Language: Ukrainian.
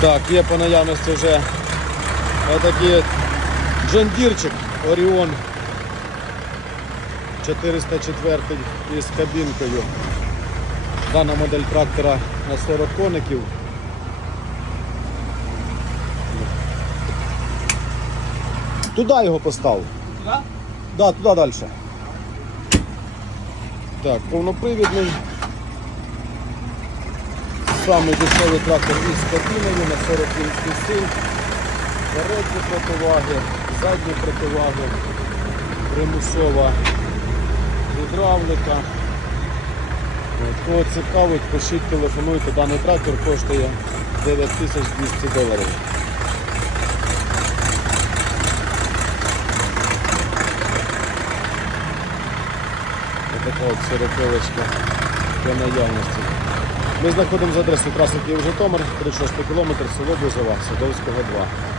Так, є по наявності вже отакий джондірчик Оріон 404 із кабінкою. Дана модель трактора на 40 коників. Туди його постав. Да? Да, туди далі. Так, повнопривідний. Самий дешевий трактор із кабіною на 40 кінських сил. Передні противаги, задні противаги, примусова гідравлика. Кого цікавить, пишіть, телефонуйте. Даний трактор коштує 9200 доларів. Така от сороковочка по наявності. Ми знаходимося за адресою траси Київ Житомир, 36 км, село Бузова, Садовського 2.